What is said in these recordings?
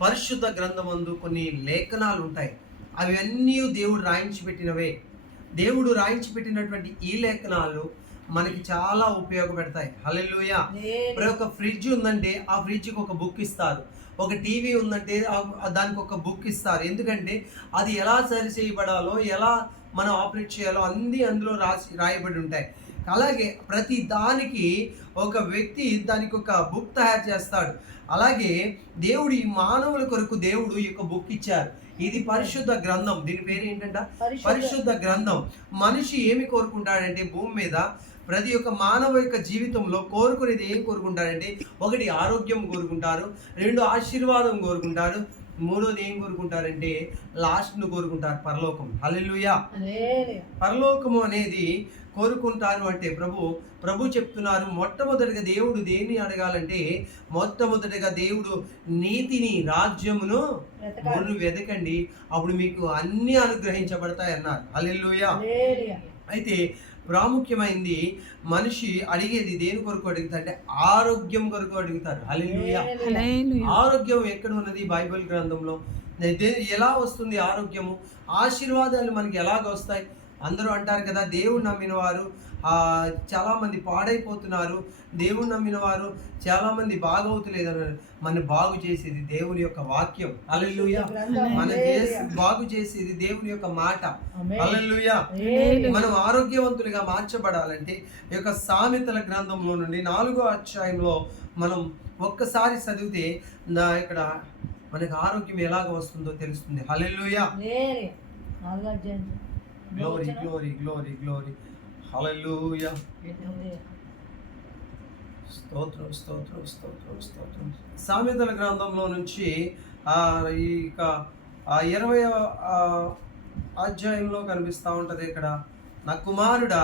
పరిశుద్ధ గ్రంథమందు కొన్ని లేఖనాలు ఉంటాయి. అవన్నీ దేవుడు రాయించి పెట్టినవే. దేవుడు రాయించి పెట్టినటువంటి ఈ లేఖనాలు మనకి చాలా ఉపయోగపడతాయి. హల్లెలూయా. ఒక ఫ్రిడ్జ్ ఉందంటే ఆ ఫ్రిడ్జ్కి ఒక బుక్ ఇస్తారు. ఒక టీవీ ఉందంటే దానికి ఒక బుక్ ఇస్తారు. ఎందుకంటే అది ఎలా సరి చేయబడాలో, ఎలా మనం ఆపరేట్ చేయాలో అన్నీ అందులో రాయబడి ఉంటాయి. అలాగే ప్రతి దానికి ఒక వ్యక్తి దానికి ఒక బుక్ తయారు చేస్తాడు. అలాగే దేవుడు ఈ మానవుల కొరకు దేవుడు ఈ యొక్క బుక్ ఇచ్చారు. ఇది పరిశుద్ధ గ్రంథం. దీని పేరు ఏంటంటే పరిశుద్ధ గ్రంథం. మనిషి ఏమి కోరుకుంటాడంటే భూమి మీద ప్రతి ఒక్క మానవ యొక్క జీవితంలో కోరుకునేది ఏం కోరుకుంటారంటే, ఒకటి ఆరోగ్యం కోరుకుంటారు, రెండు ఆశీర్వాదం కోరుకుంటారు, మూడోది ఏం కోరుకుంటారంటే లాస్ట్ను కోరుకుంటారు, పరలోకం. హల్లెలూయా. పరలోకము అనేది కోరుకుంటారు అంటే ప్రభు చెప్తున్నారు, మొట్టమొదటిగా దేవుడు దేన్ని అడగాలంటే, మొట్టమొదటిగా దేవుడు నీతిని రాజ్యమును వెతకండి, అప్పుడు మీకు అన్ని అనుగ్రహించబడతాయి అన్నారు. హల్లెలూయా. అయితే ప్రాముఖ్యమైనది మనిషి అడిగేది దేని కొరకు అడుగుతారంటే ఆరోగ్యం కొరకు అడుగుతారు. హల్లెలూయా. ఆరోగ్యం ఎక్కడ ఉన్నది బైబిల్ గ్రంథంలో? ఎలా వస్తుంది ఆరోగ్యము? ఆశీర్వాదాలు మనకి ఎలాగ వస్తాయి? అందరూ అంటారు కదా, దేవుడు నమ్మిన వారు చాలామంది పాడైపోతున్నారు, దేవుడు నమ్మిన వారు చాలామంది బాగవుతలేదన్నారు. మన బాగు చేసేది దేవుని యొక్క వాక్యం. హల్లెలూయా. మన బాగు చేసేది దేవుని యొక్క మాట. హల్లెలూయా. మనం ఆరోగ్యవంతులుగా మార్చబడాలంటే ఈ యొక్క సామెతల గ్రంథంలో నుండి 4వ అధ్యాయంలో మనం ఒక్కసారి చదివితే ఇక్కడ మనకు ఆరోగ్యం ఎలాగ వస్తుందో తెలుస్తుంది. Hallelujah. Glory glory glory glory. Hallelujah. స్తోత్రం స్తోత్రం స్తోత్రం స్తోత్రం. సామెతల గ్రంథంలో నుంచి ఈ 20వ అధ్యాయంలో కనిపిస్తూ ఉంటుంది. ఇక్కడ నా కుమారుడా,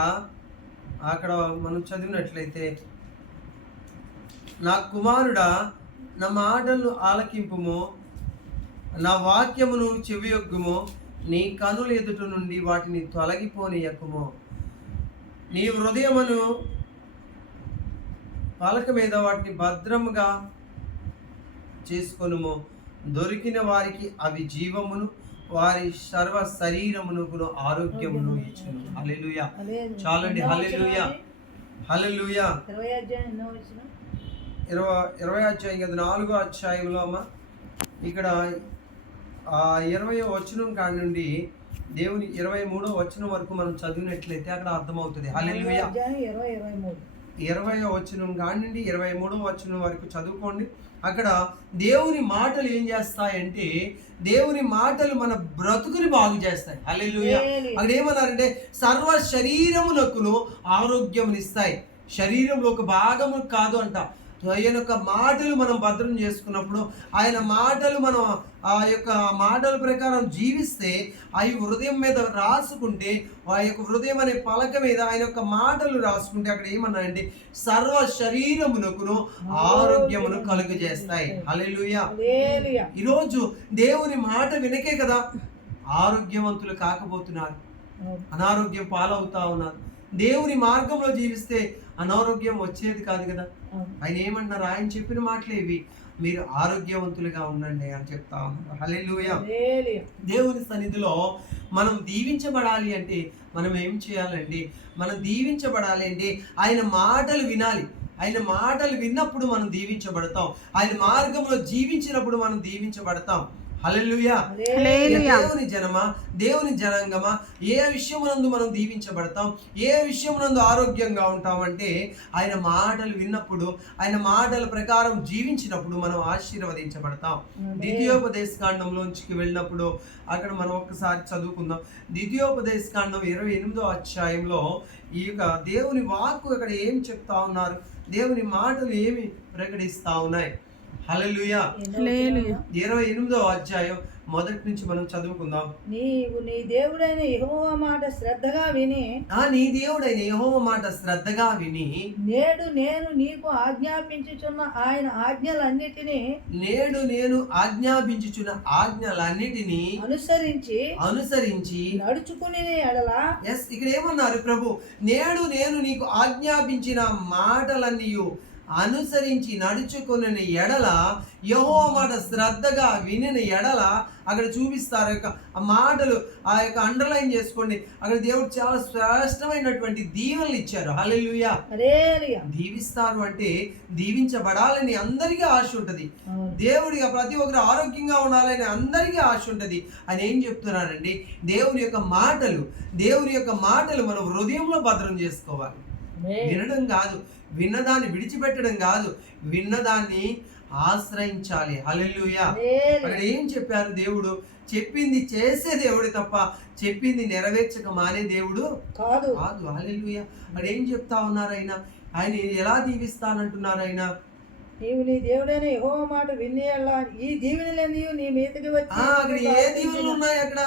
అక్కడ మనం చదివినట్లయితే, నా కుమారుడా నా మాటలను ఆలకింపుము, నా వాక్యమును చెవియొగ్గుము, నీ కనుల ఎదుట నుండి వాటిని తొలగిపోనీయకుము. నీ హృదయమును పలక మీద వాటిని భద్రముగా చేసుకొనుము. దొరికిన వారికి అవి జీవమును, వారి సర్వ శరీరమును ఆరోగ్యమును ఇచ్చును. హల్లెలూయా. చాలండి. హల్లెలూయా. హల్లెలూయా. 20వ అధ్యాయం కదా, 4వ అధ్యాయంలో అమ్మ ఇక్కడ 20వ వచనం కాడి నుండి దేవుని 23వ వచనం వరకు మనం చదివినట్లయితే అక్కడ అర్థమవుతుంది. హల్లెలూయా. 20వ వచనం కాడి నుండి 23వ వచనం వరకు చదువుకోండి. అక్కడ దేవుని మాటలు ఏం చేస్తాయంటే, దేవుని మాటలు మన బ్రతుకుని బాగు చేస్తాయి. హల్లెలూయా. అక్కడ ఏమన్నారంటే సర్వ శరీరమునకును ఆరోగ్యమునిస్తాయి. శరీరంలో ఒక భాగము కాదు అంట. ఆయన యొక్క మాటలు మనం భద్రం చేసుకున్నప్పుడు, ఆయన మాటలు మనం ఆ యొక్క మాటల ప్రకారం జీవిస్తే, అవి హృదయం మీద రాసుకుంటే, ఆ యొక్క హృదయం అనే పలక మీద ఆయన యొక్క మాటలు రాసుకుంటే అక్కడ ఏమన్నాయంటే సర్వ శరీరమునకును ఆరోగ్యమును కలుగజేస్తాయి. హల్లెలూయా. ఈరోజు దేవుని మాట వినకే కదా ఆరోగ్యవంతులు కాకపోతున్నారు, అనారోగ్యం పాలవుతా ఉన్నారు. దేవుని మార్గంలో జీవిస్తే అనారోగ్యం వచ్చేది కాదు కదా. ఆయన ఏమన్నారు? ఆయన చెప్పిన మాటలే ఇవి, మీరు ఆరోగ్యవంతులుగా ఉండండి అని చెప్తా ఉన్నారు. హల్లెలూయా. దేవుని సన్నిధిలో మనం దీవించబడాలి అంటే మనం ఏం చేయాలండి? మనం దీవించబడాలి అంటే ఆయన మాటలు వినాలి. ఆయన మాటలు విన్నప్పుడు మనం దీవించబడతాం. ఆయన మార్గంలో జీవించినప్పుడు మనం దీవించబడతాం. హల్లెలూయా. దేవుని జనమా, దేవుని జనాంగమా, ఏ విషయమునందు మనం దీవించబడతాం, ఏ విషయమునందు ఆరోగ్యంగా ఉంటామంటే ఆయన మాటలు విన్నప్పుడు, ఆయన మాటల ప్రకారం జీవించినప్పుడు మనం ఆశీర్వదించబడతాం. ద్వితీయోపదేశ కాండంలోంచికి వెళ్ళినప్పుడు అక్కడ మనం ఒక్కసారి చదువుకుందాం. ద్వితీయోపదేశ కాండం 28వ అధ్యాయంలో ఈ యొక్క దేవుని వాక్కు అక్కడ ఏం చెప్తా ఉన్నారు, దేవుని మాటలు ఏమి ప్రకటిస్తా ఉన్నాయి. హల్లెలూయా. 28వ అధ్యాయం మొదటి నుంచి మనం చదువుకుందాం. నీవు నీ దేవుడైన యెహోవా మాట శ్రద్ధగా విని, నీ దేవుడైన యెహోవా మాట శ్రద్ధగా విని, నేడు నేను నీకు ఆజ్ఞాపించుచున్న ఆయన ఆజ్ఞలన్నిటినీ, నేడు నేను ఆజ్ఞాపించుచున్న ఆజ్ఞలన్నిటినీ అనుసరించి నడుచుకుని ఎడల. ఇక్కడ ఏమన్నారు ప్రభు? నేడు నేను నీకు ఆజ్ఞాపించిన మాటలన్నీ అనుసరించి నడుచుకుని ఎడల, యెహోవా మాట శ్రద్ధగా వినిన ఎడల, అక్కడ చూపిస్తారు యొక్క ఆ మాటలు, ఆ యొక్క అండర్లైన్ చేసుకోండి. అక్కడ దేవుడు చాలా శ్రేష్టమైనటువంటి దీవెనలు ఇచ్చారు. హల్లెలూయా. హల్లెలూయా. దీవిస్తారు అంటే దీవించబడాలని అందరికీ ఆశ ఉంటుంది. అవును. దేవుడిగా ప్రతి ఒక్కరు ఆరోగ్యంగా ఉండాలని అందరికీ ఆశ ఉంటుంది. ఆయన ఏం చెప్తున్నారండి, దేవుని యొక్క మాటలు మనం హృదయంలో భద్రం చేసుకోవాలి. ఆమేన్. వినడం కాదు, విన్నదాన్ని విడిచిపెట్టడం కాదు, విన్నదాన్ని ఆశ్రయించాలి. హల్లెలూయా. అక్కడ హల్లెలూయా. ఏం చెప్పారు, దేవుడు చెప్పింది చేసే దేవుడు తప్ప చెప్పింది నెరవేర్చక మానే దేవుడు కాదు. కాదు. హల్లెలూయా. అక్కడ ఏం చెప్తా ఉన్నారు ఆయన ఎలా దీవిస్తానంటున్నారు ఆయన? నీవు నీ దేవుడైన యెహోవా మాట వినేలా ఈ దీవెనలన్నీ నీ మీదకి వచ్చి అక్కడ ఏ దీవెనలు ఉన్నాయి? అక్కడ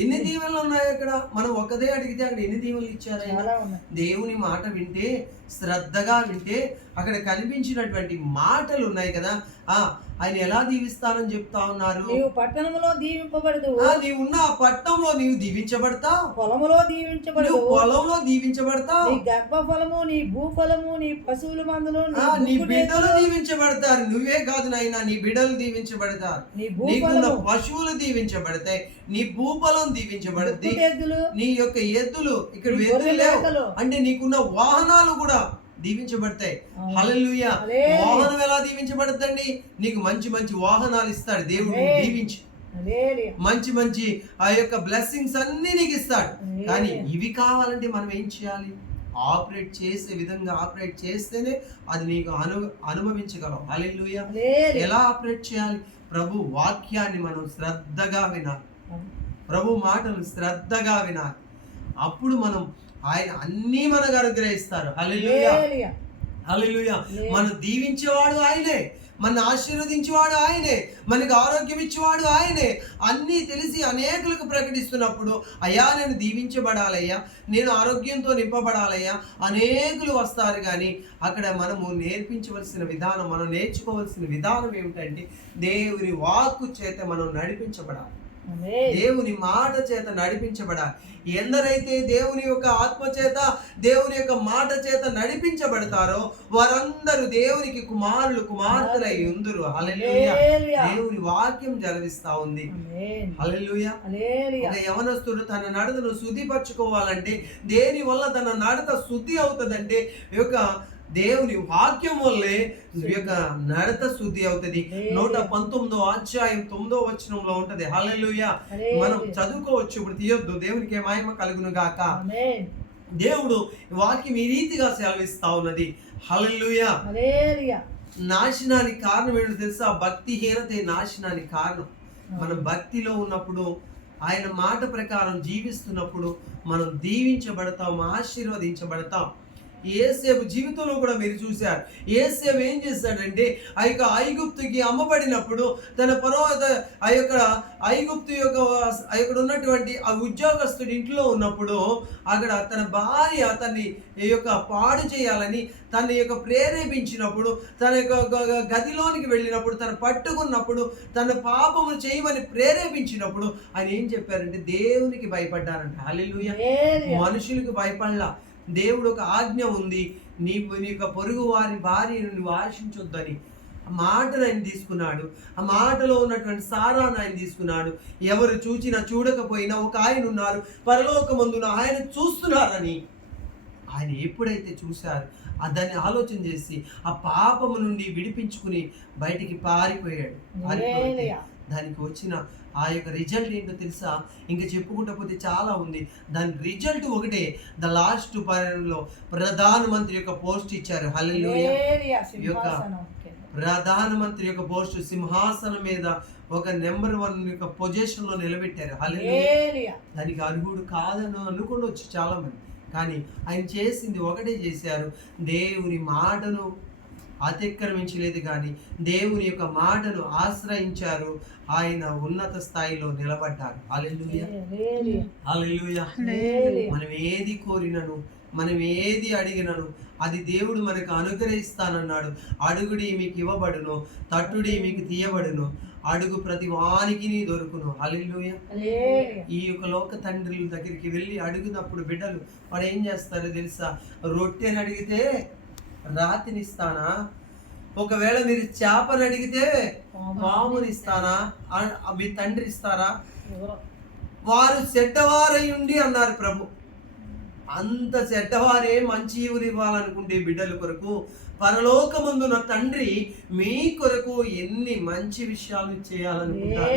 ఎన్ని దీవెనలు ఉన్నాయి? అక్కడ మనం ఒక్కదే అడిగితే అక్కడ ఎన్ని దీవెనలు ఇచ్చారు ఆయన? చాలా ఉన్నాయి. దేవుని మాట వింటే, శ్రద్ధగా వింటే అక్కడ కనిపించినటువంటి మాటలు ఉన్నాయి కదా. ఆయన ఎలా దీవిస్తానని చెప్తా ఉన్నారు? నీవు పట్టణములో దీవింపబడదు, నీవు ఉన్న ఆ పట్టణంలో నీవు దీవించబడతావు, పొలములో దీవించబడదు, నువ్వు పొలంలో దీవించబడతావు, నీ గర్భఫలము, నీ భూఫలము, నీ పశువుల మందలు, నీ బిడ్డలు దీవించబడతారు. నువ్వే కాదు నాయనా, నీ బిడ్డలు దీవించబడతారు, నీ నీకున్న భూఫలము, పశువులు దీవించబడతాయి, నీ భూఫలం దీవించబడుద్ది, ఎద్దులు, నీ యొక్క ఎద్దులు, ఇక్కడ నీ ఎద్దులు లేవు గొర్రెలు, అంటే నీకున్న వాహనాలు కూడా దీవించబడతాయి. అవును. హల్లెలూయా. హల్లెలూయా. వాహనం ఎలా దీవించబడుతుంది? నీకు మంచి మంచి వాహనాలు ఇస్తాడు దేవుడు. ఆమేన్. దీవించి హల్లెలూయా. మంచి ఆ యొక్క బ్లెస్సింగ్స్ అన్ని నీకు ఇస్తాడు. ఆమేన్. కానీ ఇవి కావాలంటే మనం ఏం చేయాలి? ఆపరేట్ చేసే విధంగా ఆపరేట్ చేస్తేనే అది నీకు అనుభవించగలవు. హల్లెలూయా. హల్లెలూయా. ఎలా ఆపరేట్ చేయాలి? ప్రభు వాక్యాన్ని మనం శ్రద్ధగా వినాలి, ప్రభు మాటలు శ్రద్ధగా వినాలి. అప్పుడు మనం ఆయన అన్నీ మనకు అనుగ్రహిస్తారు. హల్లెలూయా. హల్లెలూయా. హల్లెలూయా. మనం దీవించేవాడు ఆయనే, మన ఆశీర్వదించేవాడు ఆయనే, మనకు ఆరోగ్యం ఇచ్చేవాడు ఆయనే. అన్నీ తెలిసి అనేకులకు ప్రకటిస్తున్నప్పుడు, అయ్యా నేను దీవించబడాలయ్యా, నేను ఆరోగ్యంతో నింపబడాలయ్యా, అనేకులు వస్తారు. కానీ అక్కడ మనము నేర్పించవలసిన విధానం, మనం నేర్చుకోవాల్సిన విధానం ఏమిటంటే దేవుని వాక్కు చేత మనం నడిపించబడాలి, ఆమేన్. దేవుని మాట చేత నడిపించబడాలి. ఎందరైతే దేవుని యొక్క ఆత్మ చేత, దేవుని యొక్క మాట చేత నడిపించబడతారో వారందరూ దేవునికి కుమారులు కుమార్తెలై ఉందురు. హల్లెలూయా. హల్లెలూయా. దేవుని వాక్యం జలవిస్తా ఉంది. ఆమేన్. హల్లెలూయా. హల్లెలూయా. ఒక యవనస్తుడు తన నడతను శుద్ధిపరచుకోవాలంటే, దేని వల్ల తన నడత శుద్ధి అవుతుందంటే ఈ యొక్క దేవుని వాక్యం వల్లే ఈ యొక్క నడత శుద్ధి అవుతుంది. 119వ అధ్యాయం 9వ వచనంలో ఉంటది. హల్లెలూయా. మనం చదువుకోవచ్చు. ఇప్పుడు తీయొద్దు. దేవునికి మహిమ కలుగును గాక. ఆమేన్. దేవుడు వాక్యం ఈ రీతిగా సెలవిస్తా ఉన్నది. హల్లెలూయా. హల్లెలూయా. నాశనానికి కారణం ఏంటో తెలుసా? భక్తిహీనతే నాశనానికి కారణం. మనం భక్తిలో ఉన్నప్పుడు, ఆయన మాట ప్రకారం జీవిస్తున్నప్పుడు మనం దీవించబడతాం, ఆశీర్వదించబడతాం. యేసేపు జీవితంలో కూడా మీరు చూశారు. యేసేపు ఏం చేశాడంటే, ఆ యొక్క ఐగుప్తుకి అమ్మబడినప్పుడు తన ఆ యొక్క ఐగుప్తు యొక్క అక్కడ ఉన్నటువంటి ఆ ఉద్యోగస్తుడి ఇంట్లో ఉన్నప్పుడు అక్కడ తన భార్య తన్ని ఈ యొక్క పాడు చేయాలని తన యొక్క ప్రేరేపించినప్పుడు, తన యొక్క గదిలోనికి వెళ్ళినప్పుడు, తను పట్టుకున్నప్పుడు, తన పాపము చేయమని ప్రేరేపించినప్పుడు ఆయన ఏం చెప్పారంటే దేవునికి భయపడ్డారంట. హల్లెలూయా. మనుషులకు భయపడలా. దేవుడు ఒక ఆజ్ఞ ఉంది, నీ యొక్క పొరుగు వారి భార్యను నువ్వు ఆశించొద్దని. ఆ మాటను ఆయన తీసుకున్నాడు. ఆ మాటలో ఉన్నటువంటి సారాన్ని ఆయన తీసుకున్నాడు. ఎవరు చూచినా చూడకపోయినా ఒక ఆయన ఉన్నారు, పరలోకమందున ఆయన చూస్తున్నారని ఆయన ఎప్పుడైతే చూశారు, దాన్ని ఆలోచన చేసి ఆ పాపము నుండి విడిపించుకుని బయటికి పారిపోయాడు. దానికి వచ్చిన ఆ యొక్క రిజల్ట్ ఏంటో తెలుసా? ఇంకా చెప్పుకుంటూ పోతే చాలా ఉంది. దాని రిజల్ట్ ఒకటే. ద లాస్ట్ పర్యంలో ప్రధానమంత్రి యొక్క పోస్ట్ ఇచ్చారు. హల్లెలూయా. యొక్క ప్రధానమంత్రి యొక్క పోస్ట్ సింహాసనం మీద ఒక నెంబర్ 1 యొక్క పొజిషన్ లో నిలబెట్టారు. హల్లెలూయా. దానికి అర్హుడు కాదని అనుకోవచ్చు చాలా మంది. కానీ ఆయన చేసింది ఒకటే చేశారు. దేవుని మాటను అతిక్రమించలేదు, కానీ దేవుని యొక్క మాటను ఆశ్రయించారు. ఆయన ఉన్నత స్థాయిలో నిలబడ్డారు. హల్లెలూయా. హల్లెలూయా. మనం ఏది కోరినను, మనం ఏది అడిగినను అది దేవుడు మనకు అనుగ్రహిస్తానన్నాడు. అడుగుడి మీకు ఇవ్వబడును, తట్టుడి మీకు తీయబడును, అడుగు ప్రతి వానికి నీ దొరుకును. హల్లెలూయా. ఈ యొక్క లోక తండ్రుల దగ్గరికి వెళ్ళి అడుగునప్పుడు బిడ్డలు వాడు ఏం చేస్తారో తెలుసా? రొట్టెని అడిగితే రాతినిస్తానా? ఒకవేళ మీరు చేపను అడిగితే పామునిస్తానా? మీ తండ్రి ఇస్తారా? వారు చెడ్డవారై ఉండి అన్నారు ప్రభు. అంత చెడ్డవారే మంచి ఈవులు ఇవ్వాలనుకుంటే బిడ్డల కొరకు పరలోకమందున తండ్రి మీ కొరకు ఎన్ని మంచి విషయాలు చేయాలనుకుంటారు,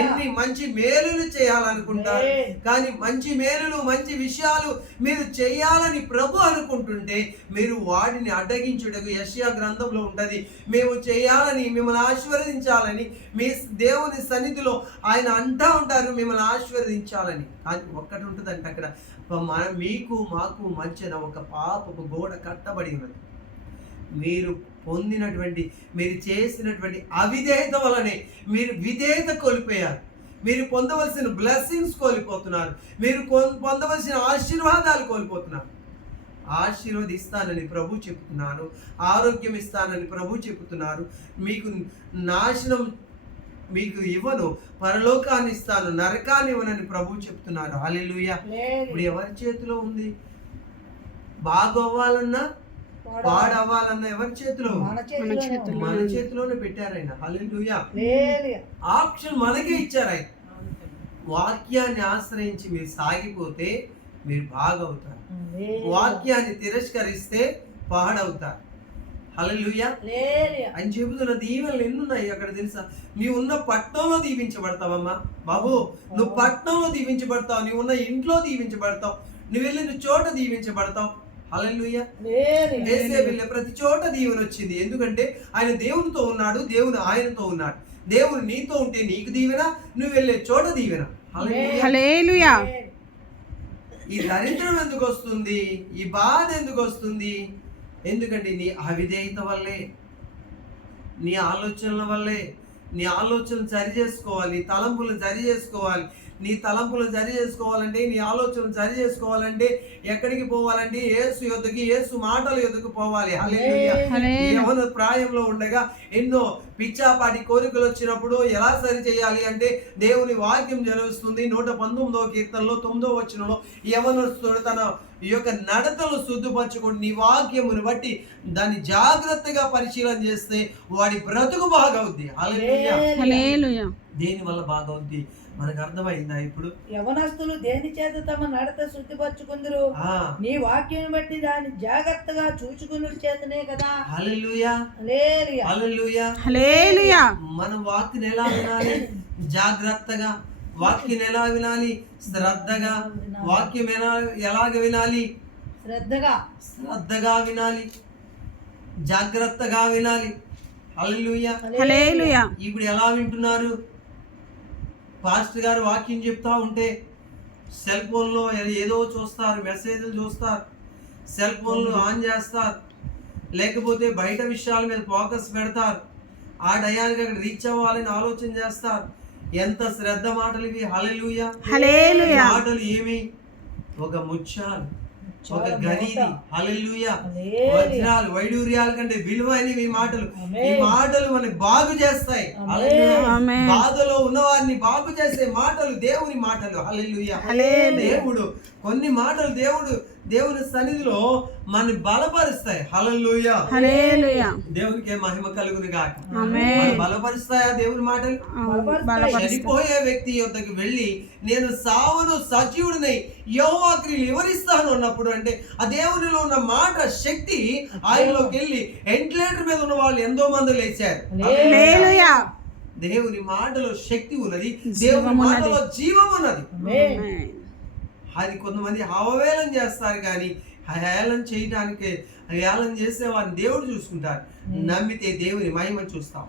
ఎన్ని మంచి మేలులు చేయాలనుకుంటారు. కానీ మంచి మేలులు మంచి విషయాలు మీరు చేయాలని ప్రభు అనుకుంటుంటే మీరు వాటిని అడ్డగించుటకు యెషయా గ్రంథంలో ఉంటది. మేము చేయాలని, మిమ్మల్ని ఆశీర్వదించాలని మీ దేవుని సన్నిధిలో ఆయన అంటా ఉంటారు, మిమ్మల్ని ఆశీర్వదించాలని. కానీ ఒక్కటి ఉంటుందంటే అక్కడ మీకు మాకు మధ్యన ఒక పాపపు గోడ కట్టబడి ఉన్నది. మీరు పొందినటువంటి, మీరు చేసినటువంటి అవిధేయత వలనే మీరు విధేయత కోల్పోయారు. మీరు పొందవలసిన బ్లెస్సింగ్స్ కోల్పోతున్నారు. మీరు పొందవలసిన ఆశీర్వాదాలు కోల్పోతున్నారు. ఆశీర్వదిస్తానని ప్రభు చెప్తున్నారు, ఆరోగ్యం ఇస్తానని ప్రభు చెప్తున్నారు. మీకు నాశనం మీకు ఇవ్వను, పరలోకాన్ని ఇస్తాను, నరకాన్ని ఇవ్వనని ప్రభు చెప్తున్నారు. హల్లెలూయా. ఇప్పుడు ఎవరి చేతిలో ఉంది? బాగవ్వాలన్నా పాడవ్వాలన్నా ఎవరి చేతిలో? మన చేతిలోనే పెట్టారు ఆయన. హల్లెలూయా. ఆప్షన్ మనకే ఇచ్చారు ఆయన. వాక్యాన్ని ఆశ్రయించి మీరు సాగిపోతే మీరు బాగవుతారు. వాక్యాన్ని తిరస్కరిస్తే పాడవుతారు. హల్లెలూయా అని చెబుతున్న దీవెనలు ఎన్నున్నాయి అక్కడ తెలుసా? నీవు ఉన్న పట్టణంలో దీవించబడతావమ్మా బాబు. నువ్వు పట్టణంలో దీవించబడతావు, నువ్వు ఉన్న ఇంట్లో దీవించబడతావు, నువ్వు వెళ్ళిన చోట దీవించబడతావు. హల్లెలూయా. దేశే వెళ్ళే ప్రతి చోట దీవెన వచ్చింది. ఎందుకంటే ఆయన దేవునితో ఉన్నాడు, దేవుడు ఆయనతో ఉన్నాడు. దేవుడు నీతో ఉంటే నీకు దీవెన, నువ్వు వెళ్ళే చోట దీవెన. హల్లెలూయా. ఈ దరిద్రం ఎందుకు వస్తుంది? ఈ బాధ ఎందుకు వస్తుంది? ఎందుకంటే నీ అవిధేయత వల్లే, నీ ఆలోచనల వల్లే. నీ ఆలోచనలు సరి చేసుకోవాలి, నీ తలంపులను సరి చేసుకోవాలి. నీ తలంపులను సరి చేసుకోవాలంటే, నీ ఆలోచనలు సరి చేసుకోవాలంటే ఎక్కడికి పోవాలంటే యేసు యొద్దకి, యేసు మాటల యొద్దకు పోవాలి. హల్లెలూయా. యవ్వన ప్రాయంలో ఉండగా ఎన్నో పిచ్చాపాటి కోరికలు వచ్చినప్పుడు ఎలా సరి చేయాలి అంటే దేవుని వాక్యం జరుగుతుంది. 119వ కీర్తనలో 9వ వచనంలో యవ్వనస్తుడు తన ఈ యొక్క నడతలు శుద్ధిపరచుకొని నీ వాక్యమును బట్టి దాన్ని జాగ్రత్తగా పరిశీలన చేస్తే వాడి బ్రతుకు బాగవుద్ది. హల్లెలూయా. దేని వల్ల బాగవుద్ది మనకు అర్థమైందా? ఇప్పుడు యవనస్తులు దేని చేత తమ నడత శుద్ధిపరచుకుందరు? నీ వాక్యం బట్టి దాన్ని జాగ్రత్తగా చూచుకుని చేతనే కదా. హల్లెలూయా. హల్లెలూయా. హల్లెలూయా. మనం వాక్యం ఎలా వినాలి? జాగ్రత్తగా. వాక్యం ఎలా వినాలి? శ్రద్ధగా. వాక్యం ఎలాగ వినాలి? శ్రద్ధగా వినాలి, జాగ్రత్తగా వినాలి. హల్లెలూయా. హల్లెలూయా. ఇప్పుడు ఎలా వింటున్నారు? పాస్టర్ గారు వాక్యం చెప్తా ఉంటే సెల్ ఫోన్లో ఏదో చూస్తారు, మెసేజ్లు చూస్తారు, సెల్ ఫోన్లు ఆన్ చేస్తారు, లేకపోతే బయట విషయాల మీద ఫోకస్ పెడతారు. ఆ డయానికి అక్కడ రీచ్ అవ్వాలని ఆలోచన చేస్తారు. ఎంత శ్రద్ధ మాటలు ఇవి. హల్లెలూయా. మాటలు ఏమి? ఒక ముత్యాలు, ఒక గనీది. హల్లెలూయా. వజ్రాలు, వైడూర్యాల కంటే విలువైనవి ఈ మాటలు. ఈ మాటలు మనకి బాగు చేస్తాయి. బాధలో ఉన్న వారిని బాగు చేసే మాటలు దేవుని మాటలు. హల్లెలూయా. దేవుడు కొన్ని మాటలు దేవుని సన్నిధిలో మన బలపరుస్తాయి. హల్లెలూయా. దేవునికి మహిమ కలుగును గాక. బలపరుస్తాయా దేవుని మాటలు? చనిపోయే వ్యక్తి యొద్దకు వెళ్ళి నేను సావును సజీవుడినై యెహోవా క్రియలు వివరిస్తాను అన్నప్పుడు అంటే ఆ దేవునిలో ఉన్న మాట శక్తి ఆయనలోకి వెళ్ళి వెంటిలేటర్ మీద ఉన్న వాళ్ళు ఎంతో మంది లేచారు. దేవుని మాటలో శక్తి ఉన్నది, దేవుని మాటలో జీవం ఉన్నది. అది కొంతమంది అవహేళన చేస్తారు, కానీ హేళన చేయడానికి హేళన చేసే వారిని దేవుడు చూసుకుంటారు. నమ్మితే దేవుని మహిమ చూస్తాం.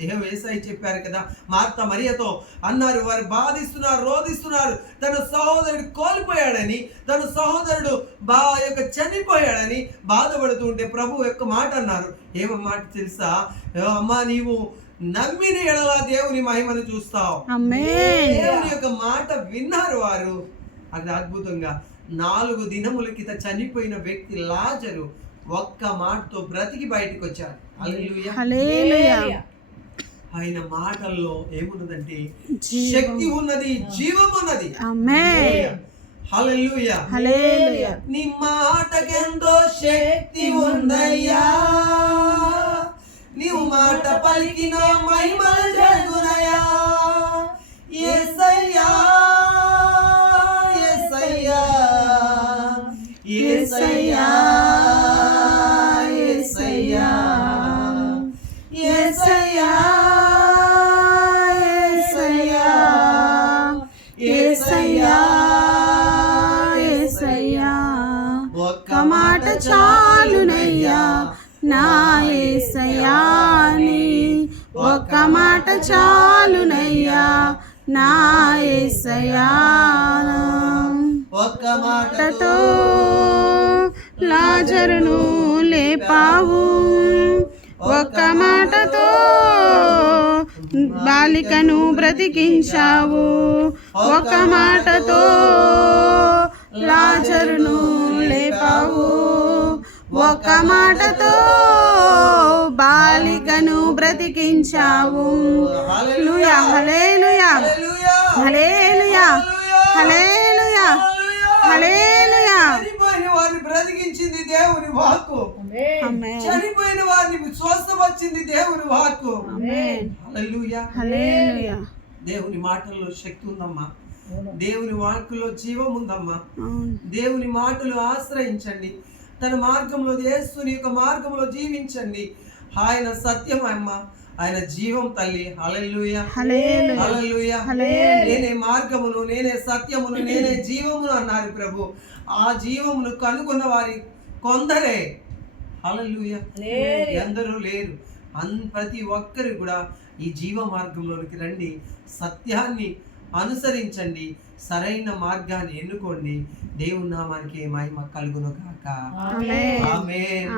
యేసయ్య చెప్పారు కదా, మార్త మరియతో అన్నారు, వారు బాధిస్తున్నారు, రోధిస్తున్నారు, తన సహోదరుడు కోల్పోయాడని, తన సహోదరుడు చనిపోయాడని బాధపడుతూ ఉంటే ప్రభు యొక్క మాట అన్నారు. ఏమో మాట తెలుసా? అమ్మా, నీవు నమ్మిన ఎడల దేవుని మహిమను చూస్తావు. దేవుని యొక్క మాట విన్నారు వారు. అది అద్భుతంగా 4 దినముల కింద చనిపోయిన వ్యక్తి లాజరు ఒక్క మాటతో బ్రతికి బయటకు వచ్చారు. హల్లెలూయా. ఆయన మాటల్లో ఏమున్నదంటే శక్తి ఉన్నది, జీవం ఉన్నది. హల్లెలూయా. హల్లెలూయా. నీ మాటకెంతో శక్తి ఉందయ్యా, నీవు మాట పలికిన మహిమల జరుగునయ్యా. యేసయ్యా యేసయ్యా యేసయ్యా యేసయ్యా యేసయ్యా యేసయ్యా యేసయ్యా యేసయ్యా ఒక్క మాట చాలునయ్యా నా యేసయ్యా నీ ఒక్క మాట చాలునయ్యా నా యేసయ్యా. ఒక్క మాటతో మాటతో లాజరును లేపావు, ఒక్క మాటతో బాలికను బ్రతికించావు, ఒక్క మాటతో లాజరును లేపావు, ఒక్క మాటతో బాలికను బ్రతికించావు. హల్లెలూయా హల్లెలూయా హల్లెలూయా హల్లెలూయా హల్లెలూయా. చనిపోయిన వారిని బ్రతికించింది దేవుని వాక్కు. ఆమేన్ చనిపోయిన వారిని స్వస్థపరిచింది దేవుని వాక్కు. ఆమేన్ హల్లెలూయా. హల్లెలూయా. దేవుని మాటల్లో శక్తి ఉందమ్మా, దేవుని వాక్కులో జీవం ఉందమ్మా. అవును. దేవుని మాటలు ఆశ్రయించండి, తన మార్గంలో యేసుని యొక్క మార్గంలో జీవించండి. ఆయన సత్యం అమ్మ, ఆయన జీవం తల్లి. హల్లెలూయా హల్లెలూయా. హల్లెలూయా. హల్లెలూయా. నేనే మార్గమును, నేనే సత్యమును, నేనే జీవమును అన్నారు ప్రభు. ఆ జీవమును కనుగొన్న వారి కొందరే. హల్లెలూయా. ఎందరూ లేరు. ప్రతి ఒక్కరు కూడా ఈ జీవ మార్గంలోనికి రండి, సత్యాన్ని అనుసరించండి, సరైన మార్గాన్ని ఎన్నుకోండి. దేవుని నామానికి మహిమ కలుగును గాక. ఆమేన్. ఆమేన్.